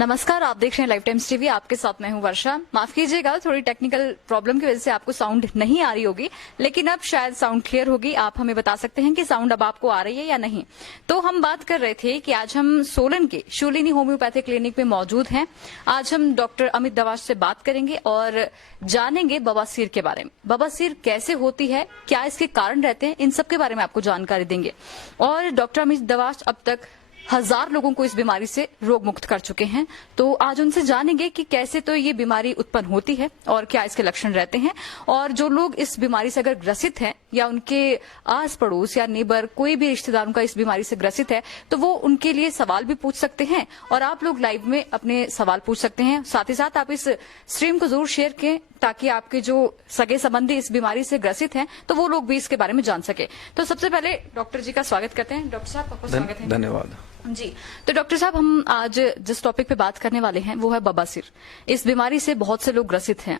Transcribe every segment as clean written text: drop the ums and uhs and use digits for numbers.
नमस्कार, आप देख रहे हैं लाइव टाइम्स टीवी। आपके साथ मैं हूं वर्षा। माफ कीजिएगा, थोड़ी टेक्निकल प्रॉब्लम की वजह से आपको साउंड नहीं आ रही होगी, लेकिन अब शायद साउंड क्लियर होगी। आप हमें बता सकते हैं कि साउंड अब आपको आ रही है या नहीं। तो हम बात कर रहे थे कि आज हम सोलन के शूलिनी होम्योपैथिक क्लिनिक में मौजूद हैं। आज हम डॉक्टर अमित दवाश से बात करेंगे और जानेंगे बवासीर के बारे में। बवासीर कैसे होती है, क्या इसके कारण रहते हैं, इन सब के बारे में आपको जानकारी देंगे। और डॉक्टर अमित दवाश अब तक 1000 लोगों को इस बीमारी से रोग मुक्त कर चुके हैं। तो आज उनसे जानेंगे कि कैसे तो ये बीमारी उत्पन्न होती है और क्या इसके लक्षण रहते हैं, और जो लोग इस बीमारी से अगर ग्रसित हैं या उनके आस पड़ोस या नेबर कोई भी रिश्तेदार उनका इस बीमारी से ग्रसित है तो वो उनके लिए सवाल भी पूछ सकते हैं और आप लोग लाइव में अपने सवाल पूछ सकते हैं। साथ ही साथ आप इस स्ट्रीम को जरूर शेयर करें ताकि आपके जो सगे संबंधी इस बीमारी से ग्रसित हैं तो वो लोग भी इसके बारे में जान सके। तो सबसे पहले डॉक्टर जी का स्वागत करते हैं। डॉक्टर साहब, आपका स्वागत है। धन्यवाद जी। तो डॉक्टर साहब, हम आज जिस टॉपिक पे बात करने वाले हैं वो है बवासीर। इस बीमारी से बहुत से लोग ग्रसित हैं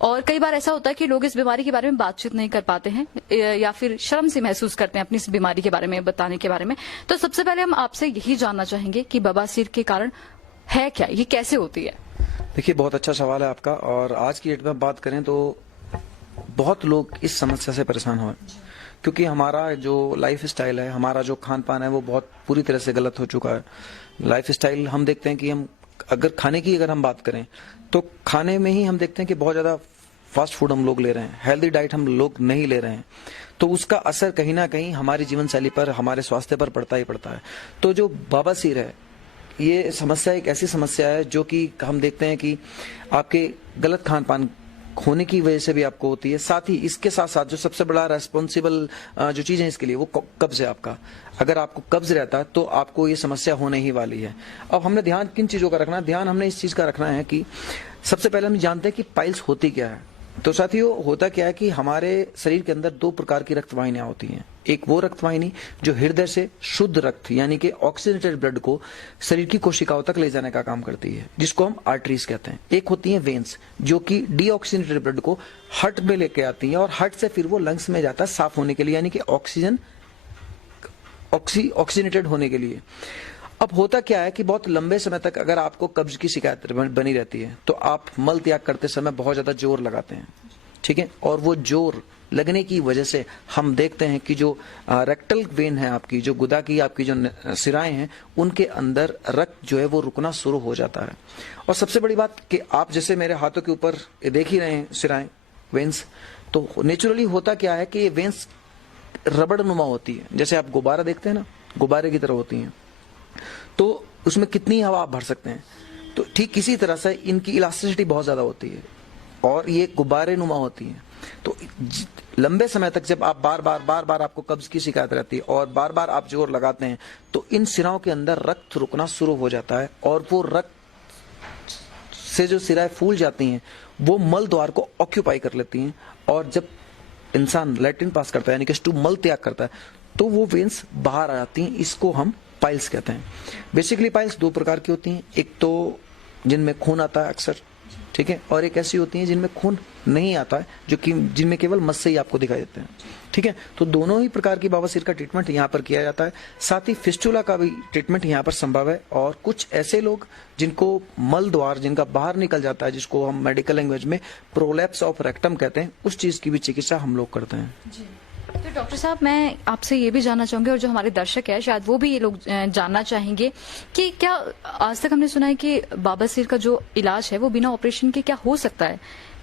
और कई बार ऐसा होता है कि लोग इस बीमारी के बारे में बातचीत नहीं कर पाते हैं या फिर शर्म से महसूस करते हैं अपनी इस बीमारी के बारे में बताने के बारे में। तो सबसे पहले हम आपसे यही जानना चाहेंगे कि बवासीर के कारण है क्या, ये कैसे होती है? देखिए, बहुत अच्छा सवाल है आपका। और आज की डेट में बात करें तो बहुत लोग इस समस्या से परेशान हुए, क्योंकि हमारा जो लाइफ स्टाइल है, हमारा जो खान पान है, वो बहुत पूरी तरह से गलत हो चुका है। लाइफ स्टाइल हम देखते हैं कि हम अगर खाने की अगर हम बात करें तो खाने में ही हम देखते हैं कि बहुत ज्यादा फास्ट फूड हम लोग ले रहे हैं, हेल्दी डाइट हम लोग नहीं ले रहे हैं। तो उसका असर कहीं ना कहीं हमारी जीवन शैली पर, हमारे स्वास्थ्य पर पड़ता ही पड़ता है। तो जो बवासीर है, ये समस्या एक ऐसी समस्या है जो कि हम देखते हैं कि आपके गलत खान पान होने की वजह से भी आपको होती है। साथ ही इसके साथ साथ जो सबसे बड़ा रेस्पॉन्सिबल जो चीज है इसके लिए, वो कब्ज है आपका। अगर आपको कब्ज रहता है तो आपको ये समस्या होने ही वाली है। अब हमने ध्यान किन चीजों का रखना है? ध्यान हमने इस चीज का रखना है कि सबसे पहले हम जानते हैं कि पाइल्स होती क्या है। तो साथियों, होता क्या है कि हमारे शरीर के अंदर दो प्रकार की रक्त वाहिनियां होती हैं। एक वो रक्त वाहिनी जो हृदय से शुद्ध रक्त यानी कि ऑक्सीजनेटेड ब्लड को शरीर की कोशिकाओं तक ले जाने का काम करती है, जिसको हम आर्टरीज कहते हैं। एक होती है वेन्स जो कि डीऑक्सीजनेटेड ब्लड को हार्ट में लेके आती हैं और हार्ट से फिर वो लंग्स में जाता है साफ होने के लिए, यानी कि ऑक्सीजनेटेड होने के लिए। अब होता क्या है कि बहुत लंबे समय तक अगर आपको कब्ज की शिकायत बनी रहती है तो आप मल त्याग करते समय बहुत ज्यादा जोर लगाते हैं, ठीक है। और वो जोर लगने की वजह से हम देखते हैं कि जो रेक्टल वेन है आपकी, जो गुदा की आपकी जो सिराएं हैं, उनके अंदर रक्त जो है वो रुकना शुरू हो जाता है। और सबसे बड़ी बात कि आप जैसे मेरे हाथों के ऊपर देख ही रहे हैं सिराएं, वेन्स, तो नेचुरली होता क्या है कि ये वेन्स रबड़ नुमा होती है। जैसे आप गुब्बारा देखते हैं ना, गुब्बारे की तरह होती हैं, तो उसमें कितनी हवा आप भर सकते हैं। तो ठीक इसी तरह से इनकी इलास्टिसिटी बहुत ज्यादा होती है और ये गुब्बारे नुमा होती हैं। तो लंबे समय तक जब आप बार बार आपको कब्ज की शिकायत रहती है और बार बार आप जोर लगाते हैं तो इन सिराओं के अंदर रक्त रुकना शुरू हो जाता है और वो रक्त से जो सिराएं फूल जाती हैं वो मल द्वार को ऑक्यूपाई कर लेती हैं। और जब इंसान लैट्रिन पास करता है यानी कि मल त्याग करता है तो वो वेन्स बाहर आ जाती हैं। इसको हम पाइल्स कहते हैं। बेसिकली पाइल्स दो प्रकार की होती हैं, एक तो जिनमें खून आता है अक्सर, ठीक है, और एक ऐसी होती है जिनमें खून नहीं आता है, जो कि जिनमें केवल मस से ही आपको दिखाई देते हैं, ठीक है। तो दोनों ही प्रकार की बवासीर का ट्रीटमेंट यहाँ पर किया जाता है। साथ ही फिस्टुला का भी ट्रीटमेंट यहाँ पर संभव है। और कुछ ऐसे लोग जिनको मल द्वार जिनका बाहर निकल जाता है, जिसको हम मेडिकल लैंग्वेज में प्रोलैप्स ऑफ रेक्टम कहते हैं, उस चीज की भी चिकित्सा हम लोग करते हैं। तो डॉक्टर साहब, मैं आपसे ये भी जानना चाहूंगी और जो हमारे दर्शक है शायद वो भी ये लोग जानना चाहेंगे कि क्या आज तक हमने सुना है कि बवासीर का जो इलाज है वो बिना ऑपरेशन के क्या हो सकता है?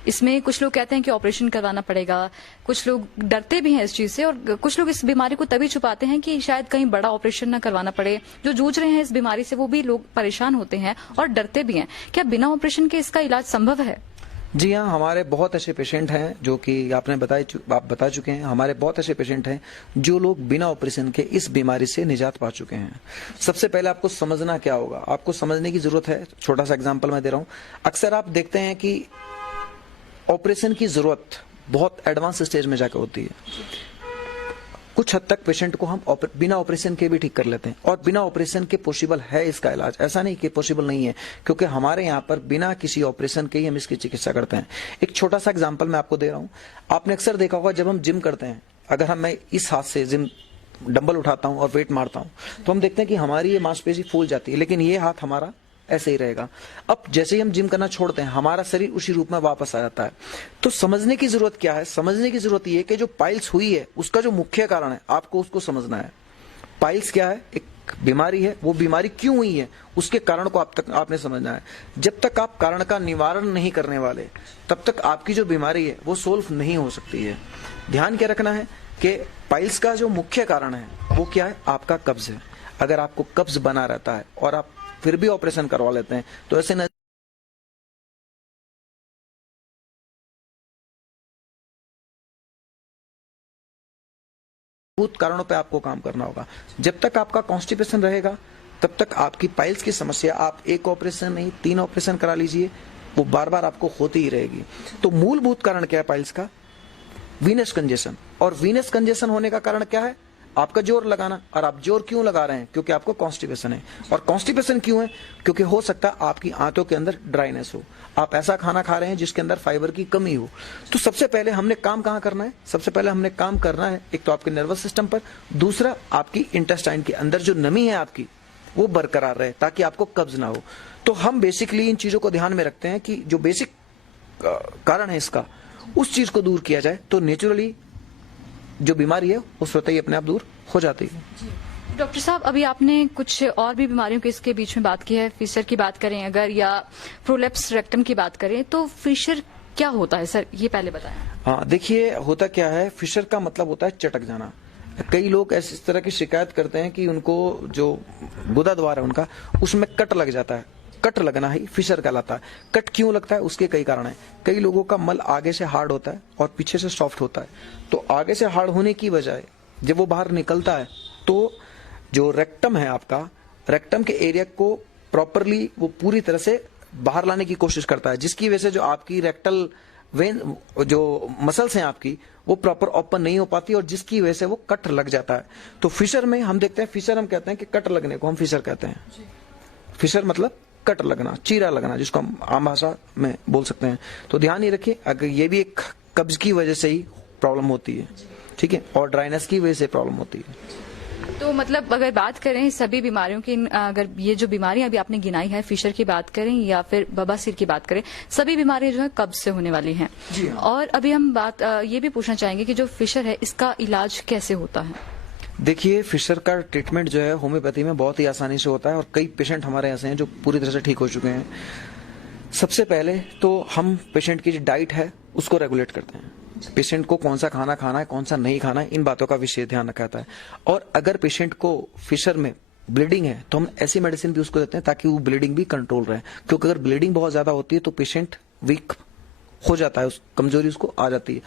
इसमें कुछ लोग कहते हैं कि ऑपरेशन करवाना पड़ेगा, कुछ लोग डरते भी हैं इस चीज से, और कुछ लोग इस बीमारी को तभी छुपाते हैं कि शायद कहीं बड़ा ऑपरेशन ना करवाना पड़े। जो जूझ रहे हैं इस बीमारी से वो भी लोग परेशान होते हैं और डरते भी हैं। क्या बिना ऑपरेशन के इसका इलाज संभव है? जी हाँ, हमारे बहुत ऐसे पेशेंट हैं जो कि आप बता चुके हैं। हमारे बहुत ऐसे पेशेंट हैं जो लोग बिना ऑपरेशन के इस बीमारी से निजात पा चुके हैं। सबसे पहले आपको समझना क्या होगा, आपको समझने की जरूरत है। छोटा सा एग्जांपल मैं दे रहा हूँ। अक्सर आप देखते हैं कि ऑपरेशन की जरूरत बहुत एडवांस स्टेज में जाकर होती है। कुछ हद तक पेशेंट को हम बिना ऑपरेशन के भी ठीक कर लेते हैं और बिना ऑपरेशन के पॉसिबल है इसका इलाज। ऐसा नहीं कि पॉसिबल नहीं है, क्योंकि हमारे यहाँ पर बिना किसी ऑपरेशन के ही हम इसकी चिकित्सा करते हैं। एक छोटा सा एग्जांपल मैं आपको दे रहा हूँ। आपने अक्सर देखा होगा जब हम जिम करते हैं, अगर मैं इस हाथ से जिम डंबल उठाता हूँ और वेट मारता हूँ तो हम देखते हैं कि हमारी ये मांसपेशी फूल जाती है, लेकिन ये हाथ हमारा ऐसे ही रहेगा। अब जैसे ही हम जिम करना छोड़ते हैं, हमारा शरीर उसी रूप में वापस आ जाता है। तो समझने की जरूरत क्या है? समझने की जरूरत ये है कि जो पाइल्स हुई है उसका जो मुख्य कारण है, आपको उसको समझना है। पाइल्स क्या है? एक बीमारी है। वो बीमारी क्यों हुई है, उसके कारण को आपने समझना है। जब तक आप कारण का निवारण नहीं करने वाले, तब तक आपकी जो बीमारी है वो सोल्व नहीं हो सकती है। ध्यान क्या रखना है कि पाइल्स का जो मुख्य कारण है वो क्या है? आपका कब्ज है। अगर आपको कब्ज बना रहता है और आप फिर भी ऑपरेशन करवा लेते हैं, तो ऐसे न भूत कारणों पे आपको काम करना होगा। जब तक आपका कॉन्स्टिपेशन रहेगा, तब तक आपकी पाइल्स की समस्या, आप एक ऑपरेशन नहीं 3 ऑपरेशन करा लीजिए, वो बार बार आपको होती ही रहेगी। तो मूलभूत कारण क्या है पाइल्स का? Venus congestion. और वीनस कंजेशन होने का कारण क्या है? आपका जोर लगाना। और आप जोर क्यों लगा रहे हैं? क्योंकि आपको कॉन्स्टिपेशन है। और कॉन्स्टिपेशन क्यों है? क्योंकि हो सकता है आपकी आंतों के अंदर ड्राइनेस हो, आप ऐसा खाना खा रहे हैं जिसके अंदर फाइबर की कमी हो। तो सबसे पहले हमने काम कहां करना है? सबसे पहले हमने काम करना है एक तो आपके नर्वस सिस्टम पर, दूसरा आपकी इंटेस्टाइन के अंदर जो नमी है आपकी वो बरकरार रहे, ताकि आपको कब्ज ना हो। तो हम बेसिकली इन चीजों को ध्यान में रखते हैं कि जो बेसिक कारण है इसका, उस चीज को दूर किया जाए तो नेचुरली जो बीमारी है वो स्वतः ही अपने आप दूर हो जाती है। डॉक्टर साहब, अभी आपने कुछ और भी बीमारियों के इसके बीच में बात की है। फिशर की बात करें अगर, या प्रोलेप्स रेक्टम की बात करें, तो फिशर क्या होता है सर, ये पहले बताएं। हाँ, देखिए होता क्या है, फिशर का मतलब होता है चटक जाना। कई लोग ऐसी तरह की शिकायत करते हैं कि उनको जो गुदा द्वार है उनका, उसमें कट लग जाता है। कट लगना ही फिशर कहलाता है। कट क्यों लगता है? उसके कई कारण हैं। कई लोगों का मल आगे से हार्ड होता है और पीछे से सॉफ्ट होता है। तो आगे से हार्ड होने की बजाय जब वो बाहर निकलता है तो जो रेक्टम है आपका, रेक्टम के एरिया को प्रॉपरली वो पूरी तरह से बाहर लाने की कोशिश करता है, जिसकी वजह से जो आपकी रेक्टल वेन, जो मसल्स हैं आपकी, वो प्रॉपर ओपन नहीं हो पाती और जिसकी वजह से वो कट लग जाता है। तो फिशर में हम देखते हैं, फिशर हम कहते हैं कि कट लगने को हम फिशर कहते हैं। फिशर मतलब कट लगना, चीरा लगना, जिसको हम आम भाषा में बोल सकते हैं। तो ध्यान ये रखिए, अगर ये भी एक कब्ज की वजह से ही प्रॉब्लम होती है, ठीक है, और ड्राइनेस की वजह से प्रॉब्लम होती है। तो मतलब अगर बात करें सभी बीमारियों की, अगर ये जो बीमारियां अभी आपने गिनाई है, फिशर की बात करें या फिर बवासीर की बात करें, सभी बीमारियां जो है कब्ज से होने वाली हैं। जी हाँ। और अभी हम बात ये भी पूछना चाहेंगे कि जो फिशर है इसका इलाज कैसे होता है? देखिए, फिशर का ट्रीटमेंट जो है होम्योपैथी में बहुत ही आसानी से होता है और कई पेशेंट हमारे ऐसे हैं जो पूरी तरह से ठीक हो चुके हैं। सबसे पहले तो हम पेशेंट की जो डाइट है उसको रेगुलेट करते हैं। पेशेंट को कौन सा खाना खाना है, कौन सा नहीं खाना है, इन बातों का विशेष ध्यान रखा जाता है। और अगर पेशेंट को फिशर में ब्लीडिंग है तो हम ऐसी मेडिसिन भी उसको देते हैं ताकि वो ब्लीडिंग भी कंट्रोल रहे, क्योंकि अगर ब्लीडिंग बहुत ज्यादा होती है तो पेशेंट वीक हो जाता है, कमजोरी उसको आ जाती है।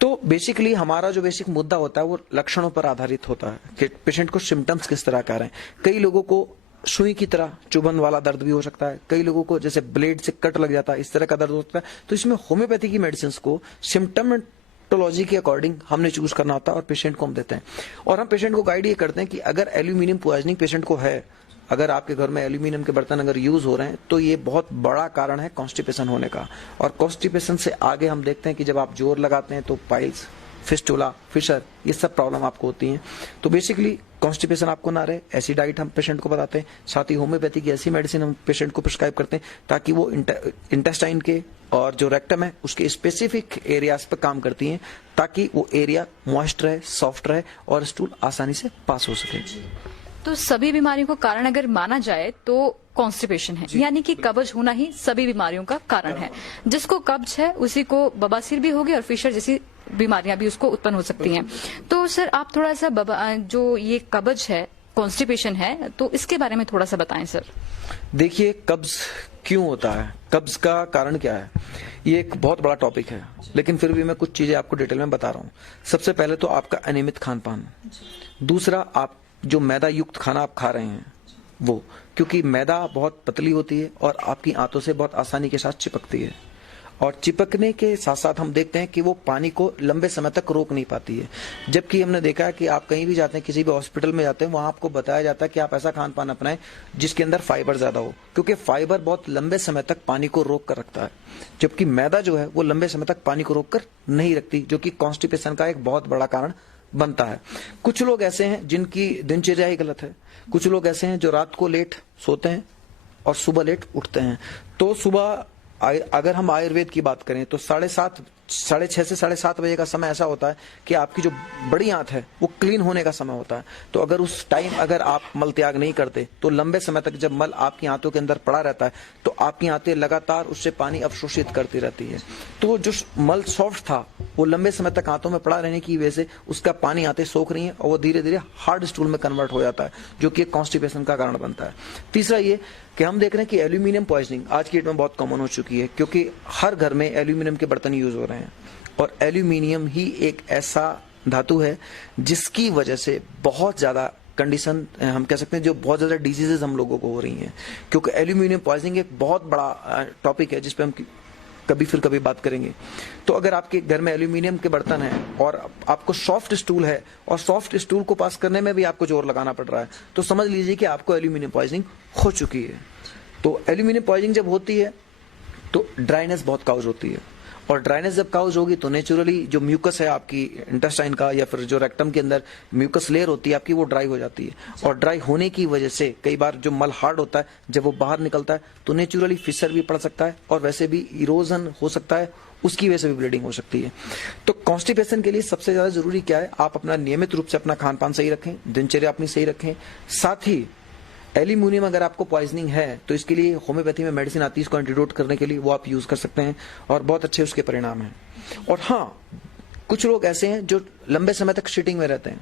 तो बेसिकली हमारा जो बेसिक मुद्दा होता है वो लक्षणों पर आधारित होता है कि पेशेंट को सिम्टम्स किस तरह का रहे हैं। कई लोगों को सुई की तरह चुभन वाला दर्द भी हो सकता है, कई लोगों को जैसे ब्लेड से कट लग जाता है इस तरह का दर्द होता है। तो इसमें होम्योपैथी की मेडिसिन को सिम्टमेटोलॉजी के अकॉर्डिंग हमने चूज करना होता है और पेशेंट को हम देते हैं। और हम पेशेंट को गाइड ये करते हैं कि अगर एल्यूमिनियम पॉइजनिंग पेशेंट को है, अगर आपके घर में एल्यूमिनियम के बर्तन अगर यूज हो रहे हैं, तो ये बहुत बड़ा कारण है कॉन्स्टिपेशन होने का। और कॉन्स्टिपेशन से आगे हम देखते हैं कि जब आप जोर लगाते हैं तो पाइल्स, फिस्टुला, फिशर, ये सब प्रॉब्लम आपको होती हैं। तो बेसिकली कॉन्स्टिपेशन आपको ना रहे, ऐसी डाइट हम पेशेंट को बताते हैं। साथ ही होम्योपैथी की ऐसी मेडिसिन हम पेशेंट को प्रिस्क्राइब करते हैं ताकि वो इंटेस्टाइन के और जो रेक्टम है उसके स्पेसिफिक एरियाज पर काम करती हैं, ताकि वो एरिया मॉइस्ट रहे, सॉफ्ट रहे और स्टूल आसानी से पास हो सके। तो सभी बीमारियों को कारण अगर माना जाए तो कॉन्स्टिपेशन है, यानी कि कब्ज होना ही सभी बीमारियों का कारण है। जिसको कब्ज है उसी को बवासीर भी होगी और फिशर जैसी बीमारियां भी उसको उत्पन्न हो सकती हैं। तो सर आप थोड़ा सा जो ये कब्ज है, कॉन्स्टिपेशन है, तो इसके बारे में थोड़ा सा बताएं सर। देखिए, कब्ज क्यों होता है, कब्ज का कारण क्या है, ये एक बहुत बड़ा टॉपिक है, लेकिन फिर भी मैं कुछ चीजें आपको डिटेल में बता रहा हूँ। सबसे पहले तो आपका अनियमित खान पान, दूसरा आप जो मैदा युक्त खाना आप खा रहे हैं वो, क्योंकि मैदा बहुत पतली होती है और आपकी आंतों से बहुत आसानी के साथ चिपकती है, और चिपकने के साथ साथ हम देखते हैं कि वो पानी को लंबे समय तक रोक नहीं पाती है। जबकि हमने देखा है कि आप कहीं भी जाते हैं, किसी भी हॉस्पिटल में जाते हैं, वहां आपको बताया जाता है कि आप ऐसा खान पान अपनाएं जिसके अंदर फाइबर ज्यादा हो, क्योंकि फाइबर बहुत लंबे समय तक पानी को रोक कर रखता है, जबकि मैदा जो है वो लंबे समय तक पानी को रोक कर नहीं रखती, जो कि कॉन्स्टिपेशन का एक बहुत बड़ा कारण बनता है। कुछ लोग ऐसे हैं जिनकी दिनचर्या ही गलत है, कुछ लोग ऐसे हैं जो रात को लेट सोते हैं और सुबह लेट उठते हैं। तो सुबह अगर हम आयुर्वेद की बात करें तो 6:30 से 7:30 बजे का समय ऐसा होता है कि आपकी जो बड़ी आंत है वो क्लीन होने का समय होता है। तो अगर उस टाइम अगर आप मल त्याग नहीं करते तो लंबे समय तक जब मल आपकी आंतों के अंदर पड़ा रहता है तो आपकी आंतें लगातार उससे पानी अवशोषित करती रहती है। तो जो मल सॉफ्ट था वो लंबे समय तक आंतों में पड़ा रहने की वजह से उसका पानी आंतें सोख रही हैं और वो धीरे धीरे हार्ड स्टूल में कन्वर्ट हो जाता है, जो कि कॉन्स्टिपेशन का कारण बनता है। तीसरा ये कि हम देख रहे हैं कि एल्यूमिनियम पॉइजनिंग आज की डेट में बहुत कॉमन हो चुकी है, क्योंकि हर घर में एल्यूमिनियम के बर्तन यूज हो रहे हैं और एल्यूमिनियम ही एक ऐसा धातु है जिसकी वजह से बहुत ज्यादा कंडीशन हम कह सकते हैं जो बहुत ज्यादा डिजीजेज हम लोगों को हो रही हैं, क्योंकि एल्यूमिनियम पॉइजनिंग एक बहुत बड़ा टॉपिक है जिस पे हम कभी बात करेंगे। तो अगर आपके घर में एल्यूमिनियम के बर्तन हैं और आपको सॉफ्ट स्टूल है और सॉफ्ट स्टूल को पास करने में भी आपको जोर लगाना पड़ रहा है, तो समझ लीजिए कि आपको एल्यूमिनियम पॉइजनिंग हो चुकी है। तो एल्यूमिनियम पॉइजनिंग जब होती है तो ड्राइनेस बहुत काउज होती है, और ड्राइनेस जब काउज होगी तो नेचुरली जो म्यूकस है आपकी इंटेस्टाइन का या फिर जो रेक्टम के अंदर म्यूकस लेयर होती है आपकी, वो ड्राई हो जाती है। और ड्राई होने की वजह से कई बार जो मल हार्ड होता है जब वो बाहर निकलता है तो नेचुरली फिसर भी पड़ सकता है और वैसे भी इरोजन हो सकता है, उसकी वजह से भी ब्लीडिंग हो सकती है। तो कॉन्स्टिपेशन के लिए सबसे ज्यादा जरूरी क्या है, आप अपना नियमित रूप से अपना खान पान सही रखें, दिनचर्या अपनी सही रखें। साथ ही एल्यूमिनियम अगर आपको पॉइजनिंग है तो इसके लिए होम्योपैथी में मेडिसिन आती है, इसको एंटीडोट करने के लिए, वो आप यूज कर सकते हैं और बहुत अच्छे उसके परिणाम हैं। और हाँ, कुछ लोग ऐसे हैं जो लंबे समय तक सिटिंग में रहते हैं,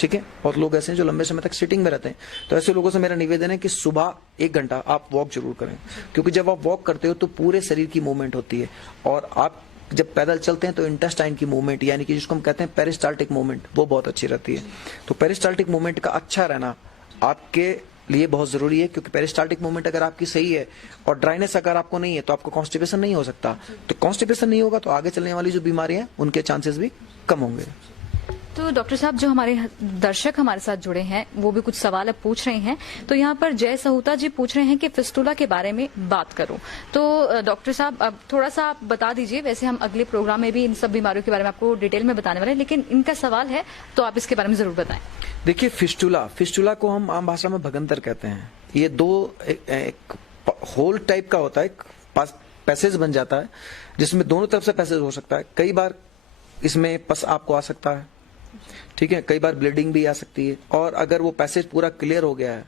ठीक है, और लोग ऐसे हैं जो लंबे समय तक सिटिंग में रहते हैं। तो ऐसे लोगों से मेरा निवेदन है कि सुबह 1 घंटा आप वॉक जरूर करें, क्योंकि जब आप वॉक करते हो तो पूरे शरीर की मूवमेंट होती है, और आप जब पैदल चलते हैं तो इंटेस्टाइन की मूवमेंट यानी कि जिसको हम कहते हैं पेरिस्टाल्टिक मूवमेंट, वो बहुत अच्छी रहती है। तो पेरिस्टाल्टिक मूवमेंट का अच्छा रहना आपके लिए बहुत जरूरी है, क्योंकि पेरिस्टाल्टिक मूवमेंट अगर आपकी सही है और ड्राइनेस अगर आपको नहीं है तो आपको कॉन्स्टिपेशन नहीं हो सकता। तो कॉन्स्टिपेशन नहीं होगा तो आगे चलने वाली जो बीमारियां उनके चांसेस भी कम होंगे। तो डॉक्टर साहब, जो हमारे दर्शक हमारे साथ जुड़े हैं वो भी कुछ सवाल अब पूछ रहे हैं। तो यहाँ पर जय सहुता जी पूछ रहे हैं कि फिस्टुला के बारे में बात करो। तो डॉक्टर साहब अब थोड़ा सा आप बता दीजिए, वैसे हम अगले प्रोग्राम में भी इन सब बीमारियों के बारे में आपको डिटेल में बताने वाले हैं, लेकिन इनका सवाल है तो आप इसके बारे में जरूर बताएं। देखिए, फिस्टुला को हम आम भाषा में भगंतर कहते हैं। ये दो एक होल टाइप का होता है, एक पैसेज बन जाता है जिसमें दोनों तरफ से पैसेज हो सकता है। कई बार इसमें पस आपको आ सकता है, ठीक है, कई बार ब्लीडिंग भी आ सकती है। और अगर वो पैसेज पूरा क्लियर हो गया है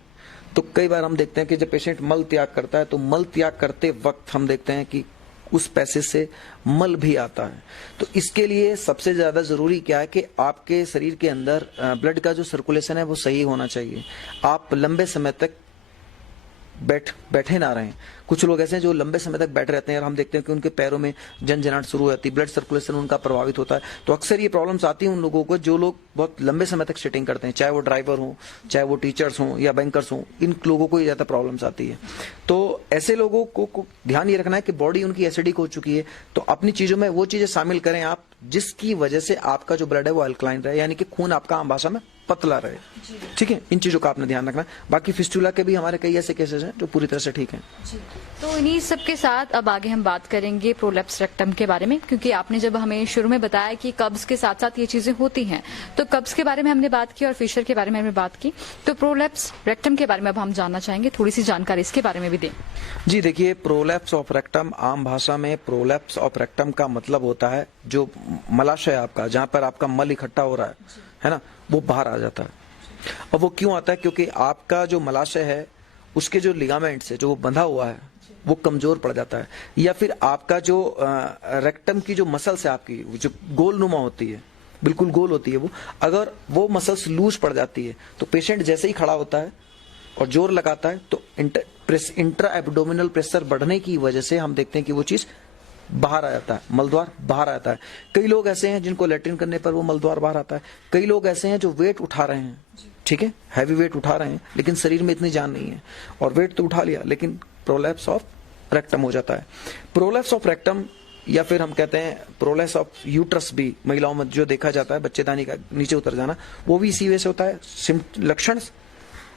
तो कई बार हम देखते हैं कि जब पेशेंट मल त्याग करता है तो मल त्याग करते वक्त हम देखते हैं कि उस पैसेज से मल भी आता है। तो इसके लिए सबसे ज्यादा जरूरी क्या है कि आपके शरीर के अंदर ब्लड का जो सर्कुलेशन है वो सही होना चाहिए। आप लंबे समय तक बैठे ना रहें। कुछ लोग ऐसे हैं जो लंबे समय तक बैठे रहते हैं और हम देखते हैं कि उनके पैरों में झनझनाहट शुरू हो जाती है, ब्लड सर्कुलेशन उनका प्रभावित होता है। तो अक्सर ये प्रॉब्लम्स आती हैं उन लोगों को जो लोग बहुत लंबे समय तक सिटिंग करते हैं, चाहे वो ड्राइवर हो, चाहे वो टीचर्स हों या बैंकर्स हों, इन लोगों को ये ज्यादा प्रॉब्लम्स आती है। तो ऐसे लोगों को ध्यान ये रखना है कि बॉडी उनकी एसिडिक हो चुकी है, तो अपनी चीजों में वो चीजें शामिल करें आप जिसकी वजह से आपका जो ब्लड है वो अल्कलाइन रहे, यानी कि खून आपका आम भाषा में पतला रहे, ठीक है। इन चीजों का आपने ध्यान रखना। बाकी फिस्टुला के भी हमारे कई ऐसे केसेस हैं जो पूरी तरह से ठीक हैं। तो इन्हीं सब के साथ अब आगे हम बात करेंगे प्रोलैप्स रेक्टम के बारे में, क्योंकि आपने जब हमें शुरू में बताया कि कब्ज के साथ साथ ये चीजें होती हैं, तो कब्ज के बारे में हमने बात की और फिशर के बारे में हमने बात की। तो प्रोलैप्स रेक्टम के बारे में अब हम जानना चाहेंगे, थोड़ी सी जानकारी इसके बारे में भी दें। जी देखिए, प्रोलैप्स ऑफ रेक्टम, आम भाषा में प्रोलैप्स ऑफ रेक्टम का मतलब होता है जो मलाशय आपका, जहां पर आपका मल इकट्ठा हो रहा है ना, वो बाहर आ जाता है। और वो क्यों आता है? क्योंकि आपका जो मलाशय है उसके जो लिगामेंट्स है, जो वो बंधा हुआ है, वो कमजोर पड़ जाता है, या फिर आपका जो रेक्टम की जो मसल्स है आपकी, जो गोल नुमा होती है, बिल्कुल गोल होती है, वो अगर वो मसल्स लूज पड़ जाती है तो पेशेंट जैसे ही खड़ा होता है और जोर लगाता है तो इंट्रा एब्डोमिनल प्रेशर बढ़ने की वजह से हम देखते हैं कि वो चीज बाहर आ जाता है, मलद्वार बाहर आता है। कई लोग ऐसे हैं जिनको लैट्रिन करने पर वो मलद्वार बाहर आता है। कई लोग ऐसे हैं जो वेट उठा रहे हैं, ठीक है, हैवी वेट उठा रहे हैं, लेकिन शरीर में इतनी जान नहीं है और वेट तो उठा लिया लेकिन प्रोलैप्स ऑफ रेक्टम हो जाता है। प्रोलैप्स ऑफ रेक्टम या फिर हम कहते हैं प्रोलैप्स ऑफ यूट्रस भी महिलाओं में जो देखा जाता है, बच्चेदानी का नीचे उतर जाना, वो भी इसी वजह से होता है। लक्षण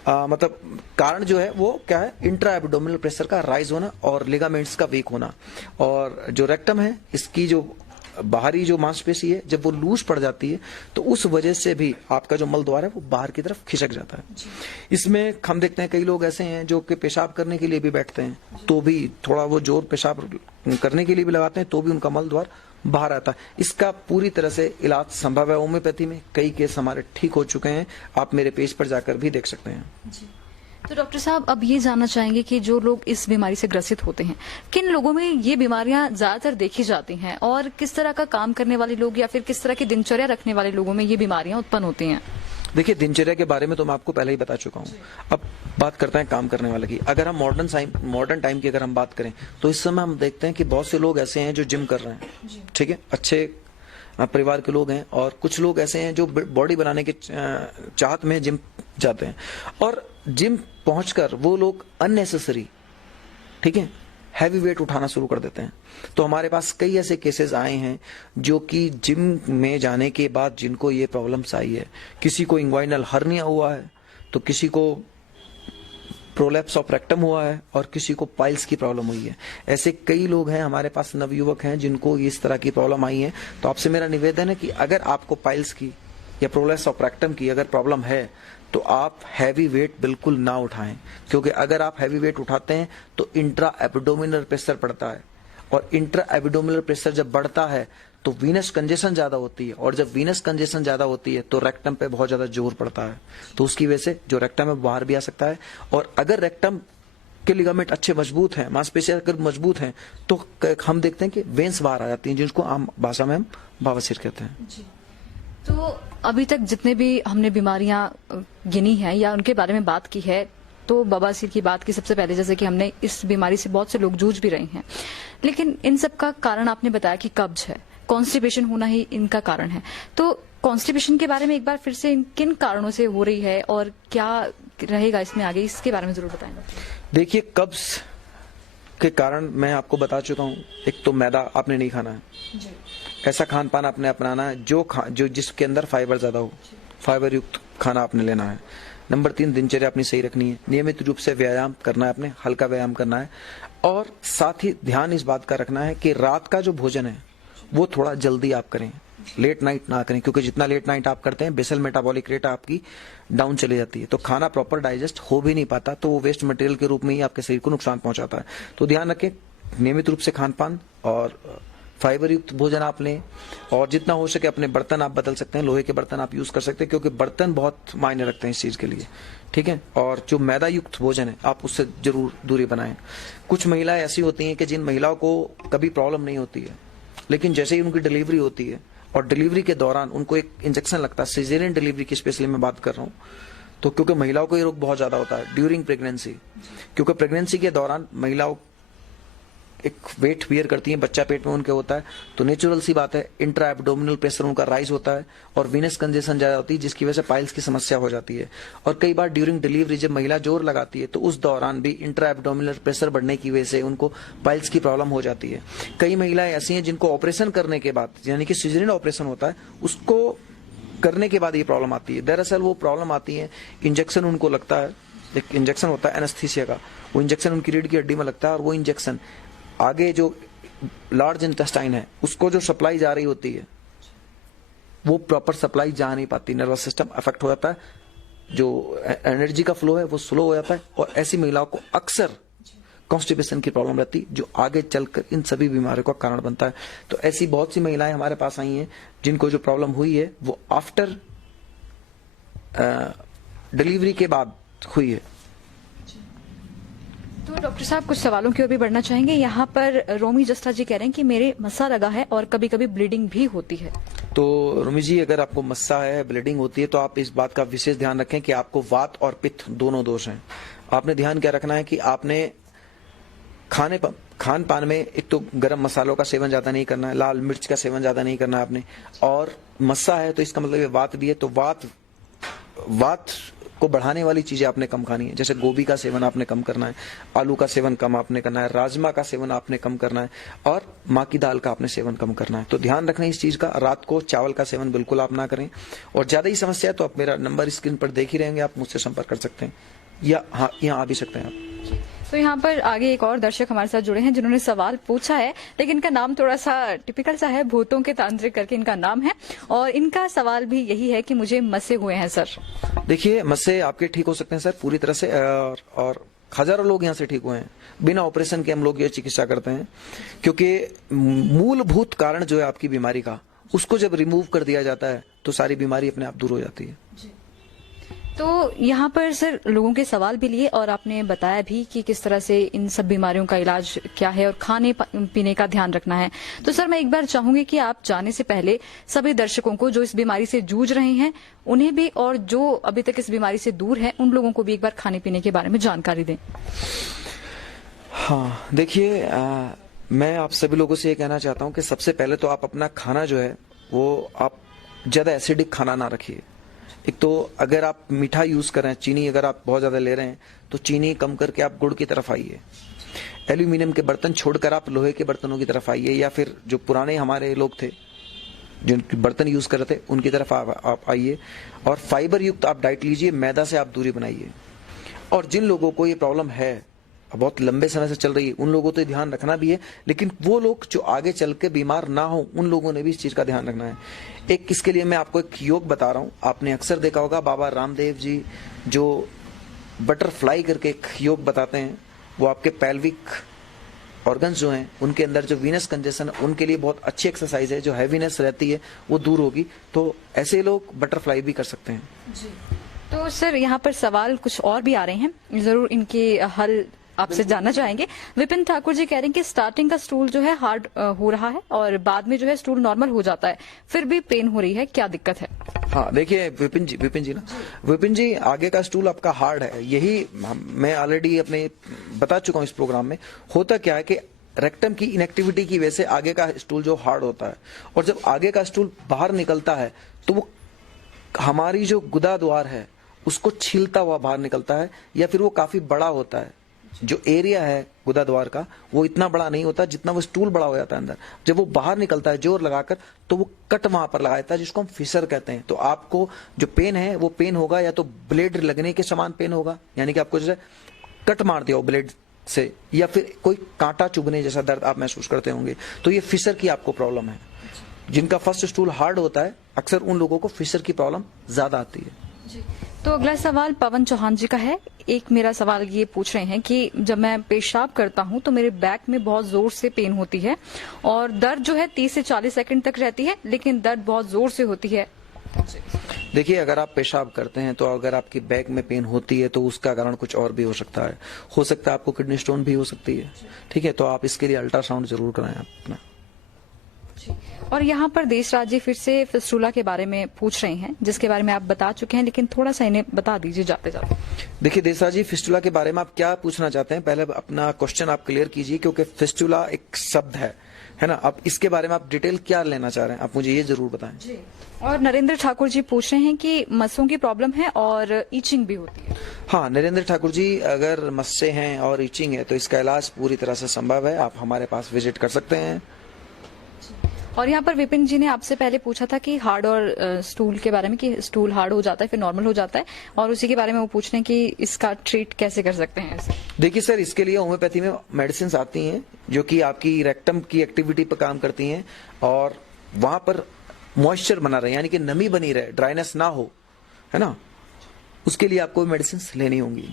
मतलब कारण जो है वो क्या है? इंट्रा एब्डोमिनल प्रेशर का राइज होना और लिगामेंट्स का वीक होना। और जो रेक्टम है इसकी जो बाहरी जो मांसपेशी है जब वो लूज पड़ जाती है तो उस वजह से भी आपका जो मल द्वार है वो बाहर की तरफ खिसक जाता है। इसमें हम देखते हैं कई लोग ऐसे हैं जो कि पेशाब करने के लिए भी बैठते हैं तो भी थोड़ा वो जोर पेशाब करने के लिए भी लगाते हैं तो भी उनका मल द्वार बाहर आता है। इसका पूरी तरह से इलाज संभव है होम्योपैथी में, कई केस हमारे ठीक हो चुके हैं, आप मेरे पेज पर जाकर भी देख सकते हैं। तो डॉक्टर साहब अब ये जानना चाहेंगे कि जो लोग इस बीमारी से ग्रसित होते हैं किन लोगों में ये बीमारियां ज्यादातर देखी जाती हैं और किस तरह का काम करने वाले लोग या फिर किस तरह की दिनचर्या रखने वाले लोगों में ये बीमारियां उत्पन्न होती हैं? देखिए, दिनचर्या के बारे में तो मैं आपको पहले ही बता चुका हूँ। अब बात करते हैं काम करने वाले की। अगर हम मॉडर्न टाइम की अगर हम बात करें तो इस समय हम देखते हैं कि बहुत से लोग ऐसे हैं जो जिम कर रहे हैं, ठीक है, अच्छे परिवार के लोग हैं, और कुछ लोग ऐसे हैं जो बॉडी बनाने के चाहत में जिम जाते हैं, और जिम पहुंचकर वो लोग अननेसेसरी, ठीक है, हैवी वेट उठाना शुरू कर देते हैं। तो हमारे पास कई ऐसे केसेस आए हैं जो कि जिम में जाने के बाद जिनको ये प्रॉब्लम्स आई है। किसी को इंग्वाइनल हर्निया हुआ है, तो किसी को प्रोलैप्स ऑफ रेक्टम हुआ है, और किसी को पाइल्स की प्रॉब्लम हुई है। ऐसे कई लोग हैं हमारे पास, नवयुवक हैं जिनको इस तरह की प्रॉब्लम आई है। तो आपसे मेरा निवेदन है कि अगर आपको पाइल्स की या प्रोलैप्स ऑफ रेक्टम की अगर प्रॉब्लम है तो आप हैवी वेट बिल्कुल ना उठाएं, क्योंकि अगर आप हैवी वेट उठाते हैं तो इंट्रा एब्डोमिनल प्रेशर बढ़ता है, और इंट्रा एब्डोमिनल प्रेशर जब बढ़ता है तो वीनस कंजेशन ज्यादा होती है, और जब वीनस कंजेशन ज्यादा होती है तो रेक्टम पे बहुत ज्यादा जोर पड़ता है, तो उसकी वजह से जो रेक्टम है बाहर भी आ सकता है। और अगर रेक्टम के लिगामेंट अच्छे मजबूत हैं, मांसपेशियां अगर मजबूत हैं, तो हम देखते हैं कि वेंस बाहर आ जाती हैं, जिसको आम भाषा में हम बवासीर कहते हैं। तो अभी तक जितने भी हमने बीमारियां गिनी हैं या उनके बारे में बात की है, तो बवासीर की बात की सबसे पहले, जैसे कि हमने इस बीमारी से बहुत से लोग जूझ भी रहे हैं, लेकिन इन सब का कारण आपने बताया कि कब्ज है, कॉन्स्टिपेशन होना ही इनका कारण है। तो कॉन्स्टिपेशन के बारे में एक बार फिर से किन कारणों से हो रही है और क्या रहेगा इसमें आगे, इसके बारे में जरूर बताएं। देखिए, कब्ज के कारण मैं आपको बता चुका हूँ। एक तो मैदा आपने नहीं खाना है, ऐसा खान पान आपने अपनाना है जो जिसके अंदर फाइबर ज्यादा हो, फाइबर युक्त खाना आपने लेना है। नंबर 3, दिनचर्या अपनी सही रखनी है, नियमित रूप से व्यायाम करना है, आपने हल्का व्यायाम करना है, और साथ ही ध्यान इस बात का रखना है कि रात का जो भोजन है वो थोड़ा जल्दी आप करें, लेट नाइट ना करें, क्योंकि जितना लेट नाइट आप करते हैं बेसल मेटाबॉलिक रेट आपकी डाउन चली जाती है, तो खाना प्रॉपर डाइजेस्ट हो भी नहीं पाता, तो वो वेस्ट मटेरियल के रूप में ही आपके शरीर को नुकसान पहुंचाता है। तो ध्यान रखें, नियमित रूप से खान पान और फाइबर युक्त भोजन आप लें, और जितना हो सके अपने बर्तन आप बदल सकते हैं, लोहे के बर्तन आप यूज कर सकते हैं, क्योंकि बर्तन बहुत मायने रखते हैं इस चीज के लिए, ठीक है। और जो मैदा युक्त भोजन है आप उससे जरूर दूरी बनाएं। कुछ महिलाएं ऐसी होती हैं कि जिन महिलाओं को कभी प्रॉब्लम नहीं होती है, लेकिन जैसे ही उनकी डिलीवरी होती है और डिलीवरी के दौरान उनको एक इंजेक्शन लगता है, सिजेरियन डिलीवरी की स्पेशली मैं बात कर रहा हूँ, तो क्योंकि महिलाओं को ये रोग बहुत ज्यादा होता है ड्यूरिंग प्रेगनेंसी, क्योंकि प्रेगनेंसी के दौरान महिलाओं एक वेट बियर करती हैं, बच्चा पेट में उनके होता है, तो नेचुरल सी बात है इंट्रा एब्डोमिनल प्रेशर उनका राइज होता है और वीनस कंजेशन ज्यादा होती है, जिसकी वजह से पाइल्स की समस्या हो जाती है। और कई बार ड्यूरिंग डिलीवरी जब महिला जोर लगाती है तो उस दौरान भी इंट्रा एब्डोमिनल प्रेशर बढ़ने की वजह से उनको पाइल्स की प्रॉब्लम हो जाती है। कई महिलाएं ऐसी हैं जिनको ऑपरेशन करने के बाद, यानी कि सिजेरियन ऑपरेशन होता है, उसको करने के बाद ये प्रॉब्लम आती है। दरअसल वो प्रॉब्लम आती है, इंजेक्शन उनको लगता है, एक इंजेक्शन होता है एनेस्थीसिया का, वो इंजेक्शन उनकी रीढ़ की हड्डी में लगता है, और वो इंजेक्शन आगे जो लार्ज इंटेस्टाइन है उसको जो सप्लाई जा रही होती है वो प्रॉपर सप्लाई जा नहीं पाती, नर्वस सिस्टम अफेक्ट हो जाता है, जो एनर्जी का फ्लो है वो स्लो हो जाता है, और ऐसी महिलाओं को अक्सर कॉन्स्टिपेशन की प्रॉब्लम रहती है, जो आगे चलकर इन सभी बीमारियों का कारण बनता है। तो ऐसी बहुत सी महिलाएं हमारे पास आई हैं जिनको जो प्रॉब्लम हुई है वो आफ्टर डिलीवरी के बाद हुई है। तो डॉक्टर साहब कुछ सवालों की ओर भी बढ़ना चाहेंगे। यहाँ पर रोमी जस्टा जी कह रहे हैं कि मेरे मस्सा लगा है और कभी कभी ब्लीडिंग भी होती है। तो रोमी जी, अगर आपको मस्सा है, ब्लीडिंग होती है, तो आप इस बात का विशेष ध्यान रखें कि आपको वात और पित्त दोनों दोष हैं। आपने ध्यान क्या रखना है कि आपने खान पान में एक तो गरम मसालों का सेवन ज्यादा नहीं करना है, लाल मिर्च का सेवन ज्यादा नहीं करना है आपने, और मस्सा है तो इसका मतलब ये वात भी है, तो वात को बढ़ाने वाली चीजें आपने कम खानी है, जैसे गोभी का सेवन आपने कम करना है, आलू का सेवन कम आपने करना है, राजमा का सेवन आपने कम करना है, और माँ की दाल का आपने सेवन कम करना है। तो ध्यान रखना इस चीज का। रात को चावल का सेवन बिल्कुल आप ना करें, और ज्यादा ही समस्या है तो आप मेरा नंबर स्क्रीन पर देख ही रहेंगे, आप मुझसे संपर्क कर सकते हैं, या हाँ यहाँ आ भी सकते हैं आप। तो यहाँ पर आगे एक और दर्शक हमारे साथ जुड़े हैं जिन्होंने सवाल पूछा है, लेकिन इनका नाम थोड़ा सा टिपिकल सा है, भूतों के तांत्रिक करके इनका नाम है, और इनका सवाल भी यही है कि मुझे मसे हुए हैं सर। देखिए, मस्से आपके ठीक हो सकते हैं सर पूरी तरह से, और हजारों लोग यहाँ से ठीक हुए हैं बिना ऑपरेशन के। हम लोग ये चिकित्सा करते हैं क्योंकि मूलभूत कारण जो है आपकी बीमारी का, उसको जब रिमूव कर दिया जाता है तो सारी बीमारी अपने आप दूर हो जाती है। तो यहाँ पर सर लोगों के सवाल भी लिए और आपने बताया भी कि किस तरह से इन सब बीमारियों का इलाज क्या है और खाने पीने का ध्यान रखना है। तो सर मैं एक बार चाहूंगी कि आप जाने से पहले सभी दर्शकों को जो इस बीमारी से जूझ रहे हैं उन्हें भी, और जो अभी तक इस बीमारी से दूर है उन लोगों को भी एक बार खाने पीने के बारे में जानकारी दें। हाँ, देखिए, मैं आप सभी लोगों से ये कहना चाहता हूँ कि सबसे पहले तो आप अपना खाना जो है वो आप ज्यादा एसिडिक खाना ना रखिए। एक तो अगर आप मीठा यूज कर रहे हैं, चीनी अगर आप बहुत ज्यादा ले रहे हैं तो चीनी कम करके आप गुड़ की तरफ आइए। एल्यूमिनियम के बर्तन छोड़कर आप लोहे के बर्तनों की तरफ आइए, या फिर जो पुराने हमारे लोग थे जिनके बर्तन यूज कर रहे थे उनकी तरफ आप आइए। और फाइबर युक्त आप डाइट लीजिए, मैदा से आप दूरी बनाइए। और जिन लोगों को ये प्रॉब्लम है, बहुत लंबे समय से चल रही है, उन लोगों को ध्यान रखना भी है, लेकिन वो लोग जो आगे चल के बीमार ना हो उन लोगों ने भी इस चीज का ध्यान रखना है। एक इसके लिए मैं आपको एक योग बता रहा हूं, आपने अक्सर देखा होगा बाबा रामदेव जी जो बटरफ्लाई करके एक योग बताते हैं, वो आपके पेल्विक ऑर्गन्स जो हैं उनके अंदर जो वीनस कंजेशन, उनके लिए बहुत अच्छी एक्सरसाइज है। जो हैवीनेस रहती है वो दूर होगी, तो ऐसे लोग बटरफ्लाई भी कर सकते हैं जी। तो सर यहाँ पर सवाल कुछ और भी आ रहे हैं, जरूर इनके हल आपसे जानना चाहेंगे। विपिन ठाकुर जी कह रहे हैं कि स्टार्टिंग का स्टूल जो है हार्ड हो रहा है और बाद में जो है स्टूल नॉर्मल हो जाता है, फिर भी पेन हो रही है, क्या दिक्कत है? हाँ, देखिए विपिन जी आगे का स्टूल आपका हार्ड है, यही मैं ऑलरेडी अपने बता चुका हूँ इस प्रोग्राम में। होता क्या है कि रेक्टम की इनएक्टिविटी की वजह से आगे का स्टूल जो हार्ड होता है, और जब आगे का स्टूल बाहर निकलता है तो वो हमारी जो गुदा द्वार है उसको छीलता हुआ बाहर निकलता है, या फिर वो काफी बड़ा होता है। जो एरिया है गुदा द्वार का वो इतना बड़ा नहीं होता जितना वो स्टूल बड़ा हो जाता है अंदर। जब वो बाहर निकलता है जोर लगाकर तो वो कट वहां पर लगा देता है, जिसको हम फिशर कहते हैं। तो आपको जो पेन है वो पेन होगा या तो ब्लेड लगने के समान पेन होगा, यानी कि आपको जैसे कट मार दिया हो ब्लेड से, या फिर कोई कांटा चुभने जैसा दर्द आप महसूस करते होंगे, तो ये फिशर की आपको प्रॉब्लम है। जिनका फर्स्ट स्टूल हार्ड होता है अक्सर उन लोगों को फिशर की प्रॉब्लम ज्यादा आती है जी। तो अगला सवाल पवन चौहान जी का है। एक मेरा सवाल ये पूछ रहे हैं कि जब मैं पेशाब करता हूं तो मेरे बैक में बहुत जोर से पेन होती है और दर्द जो है 30 से 40 सेकंड तक रहती है, लेकिन दर्द बहुत जोर से होती है। देखिए, अगर आप पेशाब करते हैं तो अगर आपकी बैक में पेन होती है तो उसका कारण कुछ और भी हो सकता है। हो सकता है आपको किडनी स्टोन भी हो सकती है, ठीक है। तो आप इसके लिए अल्ट्रासाउंड जरूर कराएं अपना। और यहाँ पर देश राज्य फिर से फिस्टुला के बारे में पूछ रहे हैं, जिसके बारे में आप बता चुके हैं, लेकिन थोड़ा सा इन्हें बता दीजिए जाते जाते। देखिए देशराज जी, फिस्टुला के बारे में आप क्या पूछना चाहते हैं, पहले अपना क्वेश्चन आप क्लियर कीजिए, क्योंकि फिस्टुला एक शब्द है ना। आप इसके बारे में आप डिटेल क्या लेना चाह रहे हैं, आप मुझे ये जरूर बताएं जी। और नरेंद्र ठाकुर जी पूछ रहे हैं कि मस्सों की प्रॉब्लम है और ईचिंग भी होती है। हाँ नरेंद्र ठाकुर जी, अगर मस्से हैं और ईचिंग है तो इसका इलाज पूरी तरह से संभव है, आप हमारे पास विजिट कर सकते हैं। और यहाँ पर विपिन जी ने आपसे पहले पूछा था कि हार्ड और स्टूल के बारे में, कि स्टूल हार्ड हो जाता है फिर नॉर्मल हो जाता है, और उसी के बारे में वो पूछ रहे हैं कि इसका ट्रीट कैसे कर सकते हैं। देखिए सर, इसके लिए होम्योपैथी में मेडिसिन आती हैं जो कि आपकी रेक्टम की एक्टिविटी पर काम करती हैं और वहां पर मॉइस्चर बना रहे, यानी कि नमी बनी रहे, ड्राइनेस ना हो, है ना, उसके लिए आपको मेडिसिन लेनी होंगी।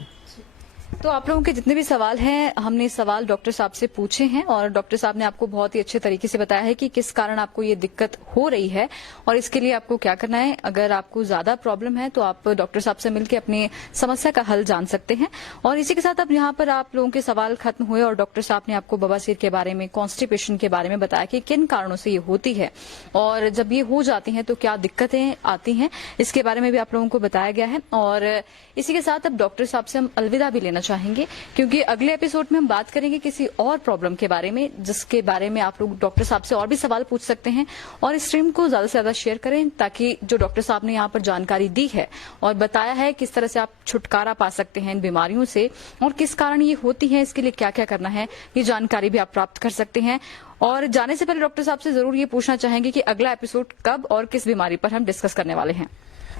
तो आप लोगों के जितने भी सवाल हैं, हमने सवाल डॉक्टर साहब से पूछे हैं और डॉक्टर साहब ने आपको बहुत ही अच्छे तरीके से बताया है कि किस कारण आपको ये दिक्कत हो रही है और इसके लिए आपको क्या करना है। अगर आपको ज्यादा प्रॉब्लम है तो आप डॉक्टर साहब से मिलकर अपनी समस्या का हल जान सकते हैं। और इसी के साथ अब यहाँ पर आप लोगों के सवाल खत्म हुए और डॉक्टर साहब ने आपको बवासीर के बारे में, कॉन्स्टिपेशन के बारे में बताया कि किन कारणों से ये होती है और जब ये हो जाती है तो क्या दिक्कतें आती हैं, इसके बारे में भी आप लोगों को बताया गया है। और इसी के साथ अब डॉक्टर साहब से हम अलविदा भी लेना चाहेंगे, क्योंकि अगले एपिसोड में हम बात करेंगे किसी और प्रॉब्लम के बारे में, जिसके बारे में आप लोग डॉक्टर साहब से और भी सवाल पूछ सकते हैं। और इस स्ट्रीम को ज्यादा से ज्यादा शेयर करें ताकि जो डॉक्टर साहब ने यहाँ पर जानकारी दी है और बताया है किस तरह से आप छुटकारा पा सकते हैं इन बीमारियों से और किस कारण ये होती है, इसके लिए क्या क्या करना है, ये जानकारी भी आप प्राप्त कर सकते हैं। और जाने से पहले डॉक्टर साहब से जरूर ये पूछना चाहेंगे कि अगला एपिसोड कब और किस बीमारी पर हम डिस्कस करने वाले हैं।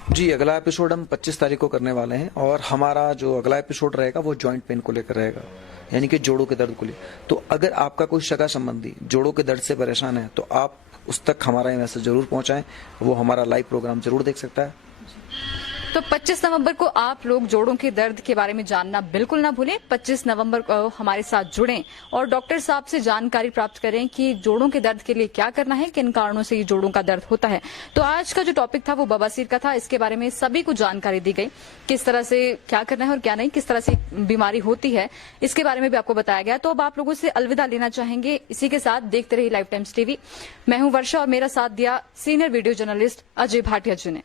जी, अगला एपिसोड हम 25 तारीख को करने वाले हैं और हमारा जो अगला एपिसोड रहेगा वो जॉइंट पेन को लेकर रहेगा, यानी कि जोड़ों के दर्द को लेकर। तो अगर आपका कोई सगा संबंधी जोड़ों के दर्द से परेशान है तो आप उस तक हमारा ये मैसेज जरूर पहुंचाएं, वो हमारा लाइव प्रोग्राम जरूर देख सकता है। तो 25 नवंबर को आप लोग जोड़ों के दर्द के बारे में जानना बिल्कुल ना भूलें। 25 नवंबर को हमारे साथ जुड़ें और डॉक्टर साहब से जानकारी प्राप्त करें कि जोड़ों के दर्द के लिए क्या करना है, किन कारणों से ये जोड़ों का दर्द होता है। तो आज का जो टॉपिक था वो बवासीर का था। इसके बारे में सभी को जानकारी दी गई, किस तरह से क्या करना है और क्या नहीं, किस तरह से बीमारी होती है, इसके बारे में भी आपको बताया गया। तो अब आप लोगों से अलविदा लेना चाहेंगे। इसी के साथ देखते रहिए लाइव टाइम्स टीवी। मैं हूं वर्षा और मेरा साथ दिया senior video journalist Ajay Bhatia ji ने।